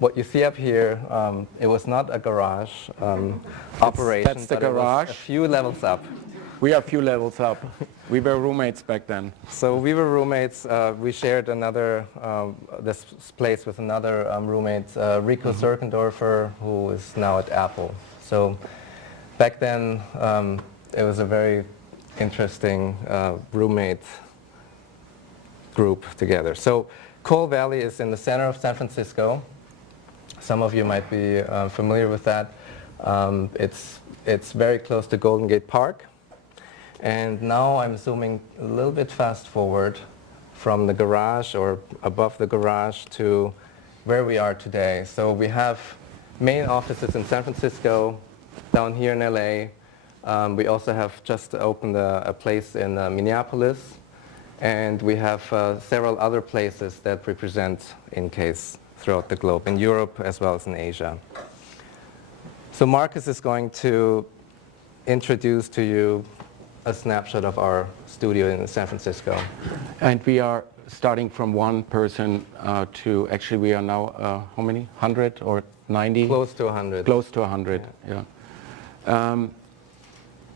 what you see up here, it was not a garage operation. That's the but garage. It was a few levels up. We are a few levels up. We were roommates back then. So we were roommates. We shared another this place with another roommate, Rico Serkendorfer, who is now at Apple. So back then, it was a very interesting roommate group together. So Coal Valley is in the center of San Francisco. Some of you might be familiar with that. It's very close to Golden Gate Park. And now I'm zooming a little bit fast forward from the garage or above the garage to where we are today. So we have main offices in San Francisco, down here in LA. We also have just opened a place in Minneapolis. And we have several other places that represent InCase throughout the globe, in Europe as well as in Asia. So Marcus is going to introduce to you a snapshot of our studio in San Francisco. And we are starting from one person to, actually we are now, how many? 100 or 90? Close to 100. Close to 100, yeah.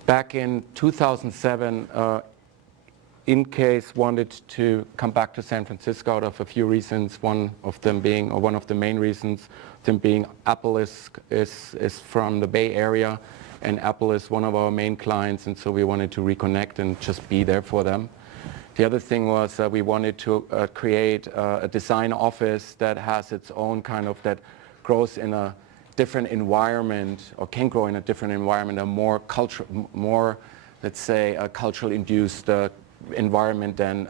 Back in 2007, InCase wanted to come back to San Francisco out of a few reasons, one of them being, or one of the main reasons, them being Apple is from the Bay Area, and Apple is one of our main clients, and so we wanted to reconnect and just be there for them. The other thing was we wanted to create a design office that has its own kind of, that grows in a different environment, or can grow in a different environment, a more more, let's say, a cultural induced environment than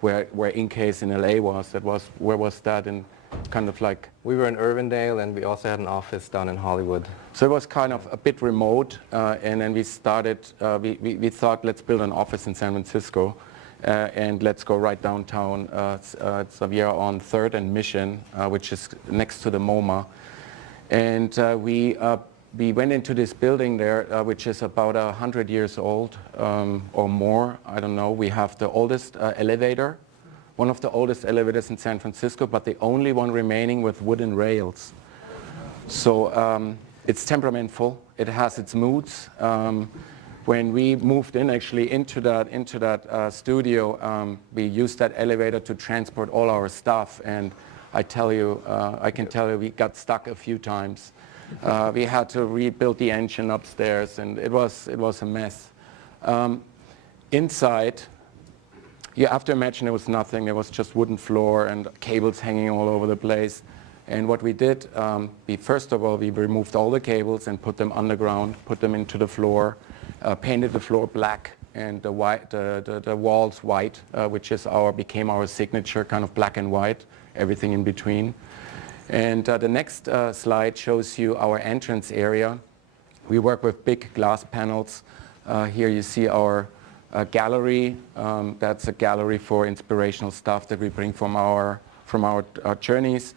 where InCase in LA was. Where was that? In kind of like, we were in Irvindale, and we also had an office down in Hollywood. So it was kind of a bit remote, and then we started, we thought, let's build an office in San Francisco, and let's go right downtown. So we are on 3rd and Mission, which is next to the MoMA. And we went into this building there, which is about 100 years old or more. I don't know. We have the oldest elevator, one of the oldest elevators in San Francisco, but the only one remaining with wooden rails. So it's temperamentful. It has its moods. When we moved in actually into that studio, we used that elevator to transport all our stuff. And I can tell you, we got stuck a few times. We had to rebuild the engine upstairs, and it was a mess. Inside, you have to imagine there was nothing. There was just wooden floor and cables hanging all over the place. And what we did, first of all, we removed all the cables and put them underground, put them into the floor, painted the floor black, and the walls white, which became our signature, kind of black and white, everything in between. And the next slide shows you our entrance area. We work with big glass panels. Here you see our gallery. That's a gallery for inspirational stuff that we bring from our journeys.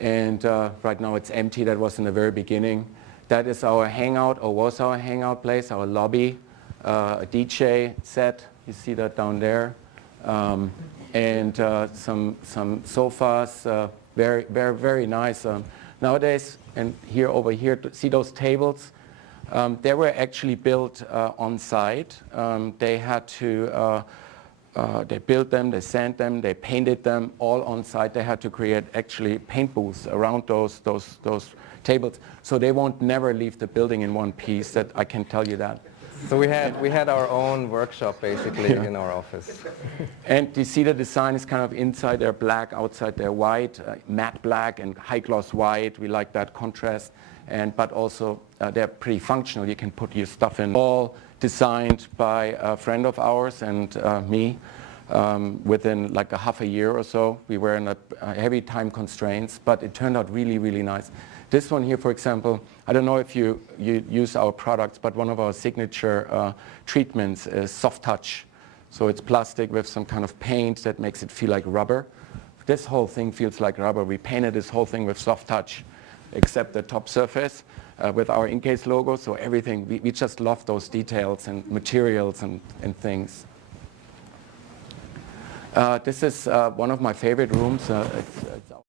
And right now it's empty. That was in the very beginning. That is our hangout, or was our hangout place, our lobby, a DJ set. You see that down there. And some sofas. Very, very, very nice. Nowadays, and over here, see those tables? They were actually built on site. They had to, they built them, they sand them, they painted them all on site. They had to create actually paint booths around those tables, so they won't never leave the building in one piece. That I can tell you that. So we had our own workshop basically in our office. And you see the design is kind of inside they're black, outside they're white, matte black and high gloss white. We like that contrast. But also they're pretty functional. You can put your stuff in. All designed by a friend of ours and me. Within like half a year or so. We were in a heavy time constraints, but it turned out really, really nice. This one here, for example, I don't know if you use our products, but one of our signature treatments is soft touch. So it's plastic with some kind of paint that makes it feel like rubber. This whole thing feels like rubber. We painted this whole thing with soft touch, except the top surface with our InCase logo. So everything, we just love those details and materials and things. This is one of my favorite rooms. It's